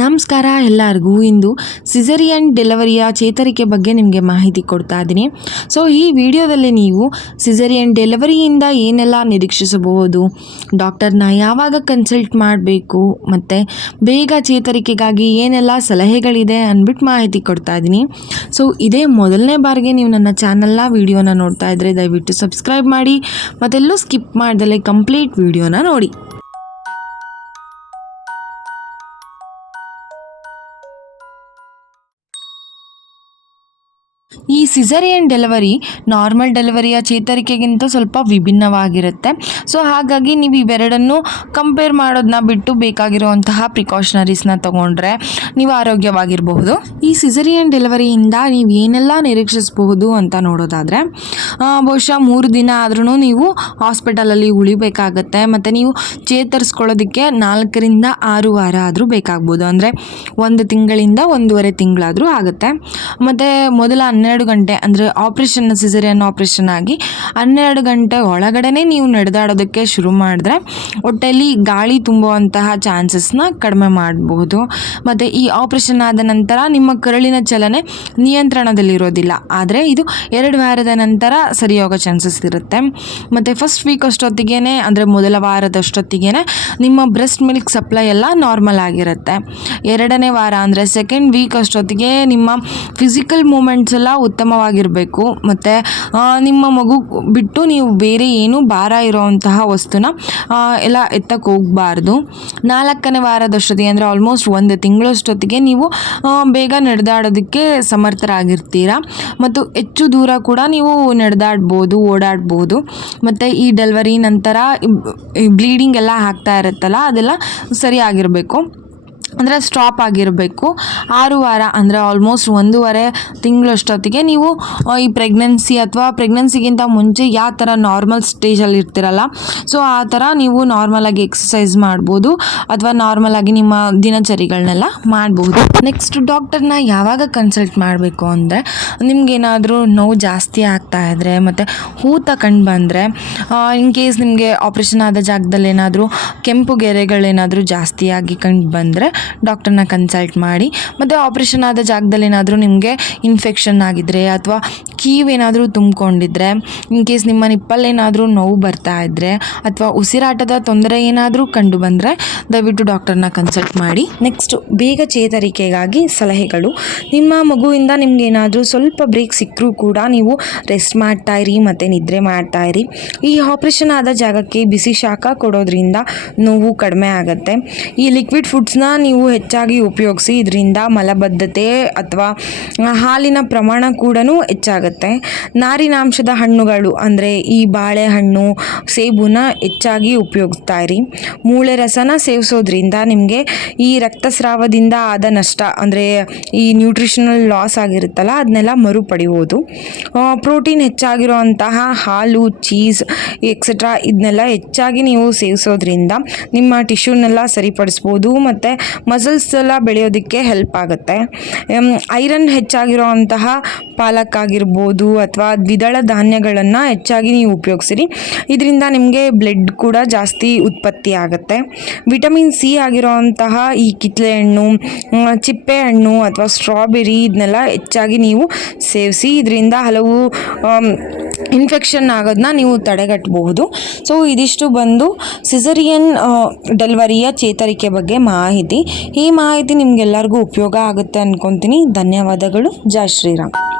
ನಮಸ್ಕಾರ ಎಲ್ಲರಿಗೂ. ಇಂದು ಸಿಸರಿಯನ್ ಡೆಲಿವರಿಯ ಚೇತರಿಕೆ ಬಗ್ಗೆ ನಿಮಗೆ ಮಾಹಿತಿ ಕೊಡ್ತಾ ಇದ್ದೀನಿ. ಸೊ, ಈ ವಿಡಿಯೋದಲ್ಲಿ ನೀವು ಸಿಸರಿಯನ್ ಡೆಲಿವರಿಯಿಂದ ಏನೆಲ್ಲ ನಿರೀಕ್ಷಿಸಬಹುದು ಡಾಕ್ಟರ್ನ ಯಾವಾಗ ಕನ್ಸಲ್ಟ್ ಮಾಡಬೇಕು, ಮತ್ತು ಬೇಗ ಚೇತರಿಕೆಗಾಗಿ ಏನೆಲ್ಲ ಸಲಹೆಗಳಿದೆ ಅಂದ್ಬಿಟ್ಟು ಮಾಹಿತಿ ಕೊಡ್ತಾ ಇದ್ದೀನಿ. ಸೊ, ಇದೇ ಮೊದಲನೇ ಬಾರಿಗೆ ನೀವು ನನ್ನ ಚಾನಲ್ನ, ವಿಡಿಯೋನ ನೋಡ್ತಾ ಇದ್ದರೆ ದಯವಿಟ್ಟು ಸಬ್ಸ್ಕ್ರೈಬ್ ಮಾಡಿ, ಮತ್ತೆಲ್ಲೂ ಸ್ಕಿಪ್ ಮಾಡ್ದಲೇ ಕಂಪ್ಲೀಟ್ ವಿಡಿಯೋನ ನೋಡಿ. ಈ ಸಿಸರಿಯನ್ ಡೆಲಿವರಿ ನಾರ್ಮಲ್ ಡೆಲಿವರಿಯ ಚೇತರಿಕೆಗಿಂತ ಸ್ವಲ್ಪ ವಿಭಿನ್ನವಾಗಿರುತ್ತೆ. ಸೊ ಹಾಗಾಗಿ ನೀವು ಇವೆರಡನ್ನು ಕಂಪೇರ್ ಮಾಡೋದನ್ನ ಬಿಟ್ಟು ಬೇಕಾಗಿರುವಂತಹ ಪ್ರಿಕಾಷನರೀಸ್ನ ತಗೊಂಡ್ರೆ ನೀವು ಆರೋಗ್ಯವಾಗಿರಬಹುದು. ಈ ಸಿಸರಿಯನ್ ಡೆಲಿವರಿಯಿಂದ ನೀವು ಏನೆಲ್ಲ ನಿರೀಕ್ಷಿಸಬಹುದು ಅಂತ ನೋಡೋದಾದರೆ ಬಹುಶಃ ಮೂರು ದಿನ ಆದ್ರೂ ನೀವು ಹಾಸ್ಪಿಟಲಲ್ಲಿ ಉಳಿಬೇಕಾಗತ್ತೆ, ಮತ್ತು ನೀವು ಚೇತರಿಸ್ಕೊಳ್ಳೋದಕ್ಕೆ ನಾಲ್ಕರಿಂದ ಆರು ವಾರ ಆದರೂ ಬೇಕಾಗ್ಬೋದು. ಅಂದರೆ ಒಂದು ತಿಂಗಳಿಂದ ಒಂದೂವರೆ ತಿಂಗಳಾದರೂ ಆಗುತ್ತೆ. ಮತ್ತು ಮೊದಲ ಹನ್ನೆರಡು ಗಂಟೆ ಅಂದರೆ ಆಪ್ರೇಷನ್ ಸಿಸರಿಯನ್ ಆಪ್ರೇಷನ್ ಆಗಿ ಹನ್ನೆರಡು ಗಂಟೆ ಒಳಗಡೆನೇ ನೀವು ನಡೆದಾಡೋದಕ್ಕೆ ಶುರು ಮಾಡಿದ್ರೆ ಹೊಟ್ಟೆಯಲ್ಲಿ ಗಾಳಿ ತುಂಬುವಂತಹ ಚಾನ್ಸಸ್ನ ಕಡಿಮೆ ಮಾಡಬಹುದು. ಮತ್ತು ಈ ಆಪ್ರೇಷನ್ ಆದ ನಂತರ ನಿಮ್ಮ ಕರುಳಿನ ಚಲನೆ ನಿಯಂತ್ರಣದಲ್ಲಿರೋದಿಲ್ಲ. ಆದರೆ ಇದು ಎರಡು ವಾರದ ನಂತರ ಸರಿ ಹೋಗೋ ಚಾನ್ಸಸ್ ಇರುತ್ತೆ. ಮತ್ತು ಫಸ್ಟ್ ವೀಕ್ ಅಷ್ಟೊತ್ತಿಗೆ ಅಂದರೆ ಮೊದಲ ವಾರದಷ್ಟೊತ್ತಿಗೆ ನಿಮ್ಮ ಬ್ರೆಸ್ಟ್ ಮಿಲ್ಕ್ ಸಪ್ಲೈ ಎಲ್ಲ ನಾರ್ಮಲ್ ಆಗಿರುತ್ತೆ. ಎರಡನೇ ವಾರ ಅಂದರೆ ಸೆಕೆಂಡ್ ವೀಕ್ ಅಷ್ಟೊತ್ತಿಗೆ ನಿಮ್ಮ ಫಿಸಿಕಲ್ ಮೂಮೆಂಟ್ಸ್ ಎಲ್ಲ ಉತ್ತಮವಾಗಿರಬೇಕು. ಮತ್ತು ನಿಮ್ಮ ಮಗು ಬಿಟ್ಟು ನೀವು ಬೇರೆ ಏನು ಭಾರ ಇರೋವಂತಹ ವಸ್ತುನ ಎಲ್ಲ ಎತ್ತಕ್ಕೆ ಹೋಗಬಾರ್ದು. ನಾಲ್ಕನೇ ವಾರದಷ್ಟೊತ್ತಿಗೆ ಅಂದರೆ ಆಲ್ಮೋಸ್ಟ್ ಒಂದು ತಿಂಗಳಷ್ಟೊತ್ತಿಗೆ ನೀವು ಬೇಗ ನಡೆದಾಡೋದಕ್ಕೆ ಸಮರ್ಥರಾಗಿರ್ತೀರ? ಮತ್ತು ಹೆಚ್ಚು ದೂರ ಕೂಡ ನೀವು ನಡೆದಾಡ್ಬೋದು, ಓಡಾಡ್ಬೋದು. ಮತ್ತು ಈ ಡೆಲಿವರಿ ನಂತರ ಬ್ಲೀಡಿಂಗ್ ಎಲ್ಲ ಆಗ್ತಾ ಇರುತ್ತಲ್ಲ, ಅದೆಲ್ಲ ಸರಿಯಾಗಿರಬೇಕು. ಅಂದರೆ ಸ್ಟಾಪ್ ಆಗಿರಬೇಕು. ಆರು ವಾರ ಅಂದರೆ ಆಲ್ಮೋಸ್ಟ್ ಒಂದೂವರೆ ತಿಂಗಳಷ್ಟೊತ್ತಿಗೆ ನೀವು ಈ ಪ್ರೆಗ್ನೆನ್ಸಿ ಅಥವಾ ಪ್ರೆಗ್ನೆನ್ಸಿಗಿಂತ ಮುಂಚೆ ಯಾವ ಥರ ನಾರ್ಮಲ್ ಸ್ಟೇಜಲ್ಲಿ ಇರ್ತಿರಲ್ಲ ಸೊ ಆ ಥರ ನೀವು ನಾರ್ಮಲಾಗಿ ಎಕ್ಸಸೈಸ್ ಮಾಡ್ಬೋದು, ಅಥವಾ ನಾರ್ಮಲಾಗಿ ನಿಮ್ಮ ದಿನಚರಿಗಳನ್ನೆಲ್ಲ ಮಾಡಬಹುದು ನೆಕ್ಸ್ಟ್ ಡಾಕ್ಟರ್ನ ಯಾವಾಗ ಕನ್ಸಲ್ಟ್ ಮಾಡಬೇಕು ಅಂದರೆ, ನಿಮ್ಗೇನಾದರೂ ನೋವು ಜಾಸ್ತಿ ಆಗ್ತಾ ಇದ್ದರೆ ಮತ್ತು ಹೂ ಕಂಡು ಬಂದರೆ ಇನ್ ಕೇಸ್ ನಿಮಗೆ ಆಪ್ರೇಷನ್ ಆದ ಜಾಗದಲ್ಲಿ ಏನಾದರೂ ಕೆಂಪು ಗೆರೆಗಳೇನಾದರೂ ಜಾಸ್ತಿಯಾಗಿ ಕಂಡು ಬಂದರೆ ಡಾಕ್ಟರ್ನ ಕನ್ಸಲ್ಟ್ ಮಾಡಿ, ಮತ್ತು ಆಪ್ರೇಷನ್ ಆದ ಜಾಗದಲ್ಲಿ ಏನಾದರೂ ನಿಮಗೆ ಇನ್ಫೆಕ್ಷನ್ ಆಗಿದ್ದರೆ ಅಥವಾ ಕೀವ್ ಏನಾದರೂ ತುಂಬಿಕೊಂಡಿದ್ರೆ ಇನ್ ಕೇಸ್ ನಿಮ್ಮ ನಿಪ್ಪಲ್ಲೇನಾದರೂ ನೋವು ಬರ್ತಾ ಇದ್ದರೆ ಅಥವಾ ಉಸಿರಾಟದ ತೊಂದರೆ ಏನಾದರೂ ಕಂಡು ಬಂದರೆ ದಯವಿಟ್ಟು ಡಾಕ್ಟರ್ನ ಕನ್ಸಲ್ಟ್ ಮಾಡಿ. ನೆಕ್ಸ್ಟ್ ಬೇಗ ಚೇತರಿಕೆಗಾಗಿ ಸಲಹೆಗಳು. ನಿಮ್ಮ ಮಗುವಿಂದ ನಿಮ್ಗೆ ಏನಾದರೂ ಸ್ವಲ್ಪ ಬ್ರೇಕ್ ಸಿಕ್ಕರೂ ಕೂಡ ನೀವು ರೆಸ್ಟ್ ಮಾಡ್ತಾ ಇರಿ, ಮತ್ತು ನಿದ್ರೆ ಮಾಡ್ತಾ ಇರಿ. ಈ ಆಪ್ರೇಷನ್ ಆದ ಜಾಗಕ್ಕೆ ಬಿಸಿ ಶಾಖ ಕೊಡೋದ್ರಿಂದ ನೋವು ಕಡಿಮೆ ಆಗುತ್ತೆ. ಈ ಲಿಕ್ವಿಡ್ ಫುಡ್ಸ್ನ ಹೆಚ್ಚಾಗಿ ಉಪಯೋಗಿಸಿ ಇದರಿಂದ ಮಲಬದ್ಧತೆ ಅಥವಾ ಹಾಲಿನ ಪ್ರಮಾಣ ಕೂಡ ಹೆಚ್ಚಾಗುತ್ತೆ. ನಾರಿನಾಂಶದ ಹಣ್ಣುಗಳು ಅಂದರೆ ಈ ಬಾಳೆಹಣ್ಣು, ಸೇಬುನ ಹೆಚ್ಚಾಗಿ ಉಪಯೋಗಿಸ್ತಾ ಇರಿ. ಮೂಳೆ ರಸನ ಸೇವಿಸೋದ್ರಿಂದ ನಿಮಗೆ ಈ ರಕ್ತಸ್ರಾವದಿಂದ ಆದ ನಷ್ಟ ಅಂದರೆ ಈ ನ್ಯೂಟ್ರಿಷನಲ್ ಲಾಸ್ ಆಗಿರುತ್ತಲ್ಲ ಅದನ್ನೆಲ್ಲ ಮರುಪಡಿಬೋದು. ಪ್ರೋಟೀನ್ ಹೆಚ್ಚಾಗಿರುವಂತಹ ಹಾಲು ಚೀಸ್ ಎಕ್ಸೆಟ್ರಾ ಇದನ್ನೆಲ್ಲ ಹೆಚ್ಚಾಗಿ ನೀವು ಸೇವಿಸೋದ್ರಿಂದ ನಿಮ್ಮ ಟಿಶ್ಯೂನೆಲ್ಲ ಸರಿಪಡಿಸ್ಬೋದು. ಮತ್ತು ಮಸಲ್ಸ್ ಎಲ್ಲ ಬೆಳೆಯೋದಕ್ಕೆ ಹೆಲ್ಪ್ ಆಗುತ್ತೆ. ಐರನ್ ಹೆಚ್ಚಾಗಿರುವಂತಹ ಪಾಲಕ್ ಆಗಿರ್ಬೋದು ಅಥವಾ ದ್ವಿದಳ ಧಾನ್ಯಗಳನ್ನು ಹೆಚ್ಚಾಗಿ ನೀವು ಉಪಯೋಗಿಸಿರಿ. ಇದರಿಂದ ನಿಮಗೆ ಬ್ಲಡ್ ಕೂಡ ಜಾಸ್ತಿ ಉತ್ಪತ್ತಿ ಆಗುತ್ತೆ. ವಿಟಮಿನ್ ಸಿ ಆಗಿರೋವಂತಹ ಈ ಕಿತ್ತಳೆ ಹಣ್ಣು ಚಿಪ್ಪೆ ಹಣ್ಣು ಅಥವಾ ಸ್ಟ್ರಾಬೆರಿ ಇದನ್ನೆಲ್ಲ ಹೆಚ್ಚಾಗಿ ನೀವು ಸೇವಿಸಿ, ಇದರಿಂದ ಹಲವು ಇನ್ಫೆಕ್ಷನ್ ಆಗೋದನ್ನ ನೀವು ತಡೆಗಟ್ಟಬಹುದು. ಸೊ ಇದಿಷ್ಟು ಬಂದು ಸಿಸರಿಯನ್ ಡೆಲಿವರಿಯ ಚೇತರಿಕೆ ಬಗ್ಗೆ ಮಾಹಿತಿ. ಈ ಮಾಹಿತಿ ನಿಮಗೆಲ್ಲರಿಗೂ ಉಪಯೋಗ ಆಗುತ್ತೆ ಅಂದ್ಕೊತೀನಿ ಧನ್ಯವಾದಗಳು. ಜಯ ಶ್ರೀರಾಮ್.